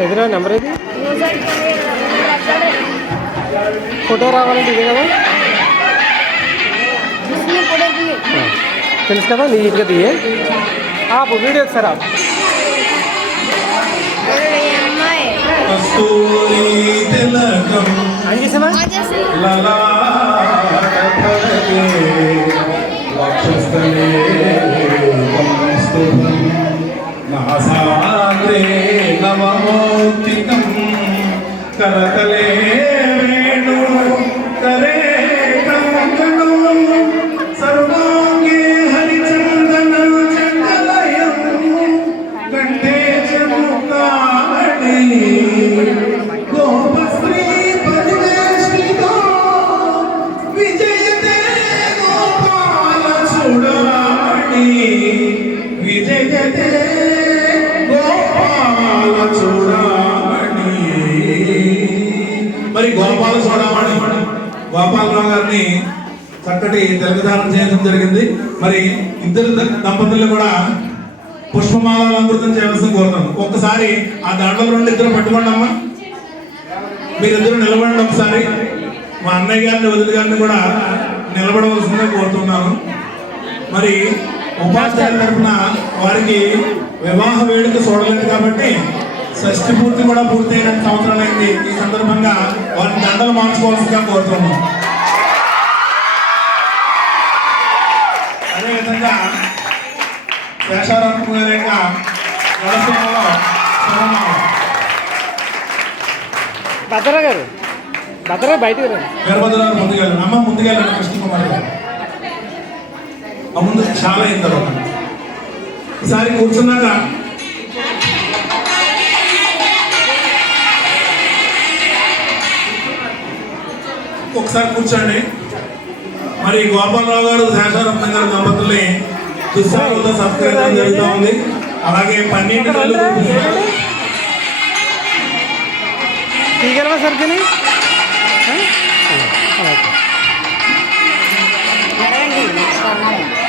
ఎదురా నెంబర్ ఇది ఫోటో రావాలంటే ఇదే కదా తెలుసు కదా నీట్గా తీయే ఆపు వీడియో ఒకసారి ఆపు అంగీసమా నవమౌక్తికం కరకలే వేణు కరే కంకణం సర్వాంగే హరిచందన చండలయం కంఠే చముకామణి గోపశ్రీ పరివేష్టితో విజయతే గోపాల చూడామణి విజయతే మరి గోపాల చూడమని గోపాలరావు గారిని చక్కటి తెలగదానం చేయడం జరిగింది. మరి ఇద్దరు దంపతులు కూడా పుష్పమాల అలంకృతం చేయవలసిన కోరుతాను. ఒక్కసారి ఆ దండల నుండి ఇద్దరు పట్టుకోండి అమ్మా. మీరిద్దరు నిలబడండి ఒకసారి. మా అన్నయ్య గారిని వదిలి గారిని కూడా నిలబడవలసిందిగా కోరుతున్నాను. మరి ఉపాధ్యాయుల తరఫున వారికి వివాహ వేడుక చూడలేదు కాబట్టి షష్ఠి పూర్తి కూడా పూర్తయిన సంవత్సరాలైంది. ఈ సందర్భంగా వారిని దండలు మార్చుకోవాల్సిందిగా కోరుతున్నాం. అదేవిధంగా శేషారామ గారి యొక్క నరసింహలో భద్ర గారు భద్ర బయటకు వీరభద్రరావు ముందుకెళ్ళండి. అమ్మ ముందుకెళ్ళండి. కృష్ణకుమారి గారు ముందు చాలా అయిన తర్వాత ఈసారి కూర్చున్నాక ఒకసారి కూర్చోండి. మరి గోపాలరావు గారు శేషారామ గారు దంపతుల్ని దుస్సాలతో సత్కరించడం జరుగుతూ ఉంది. అలాగే 12 తీగలవా సరిగ్గా జరగండి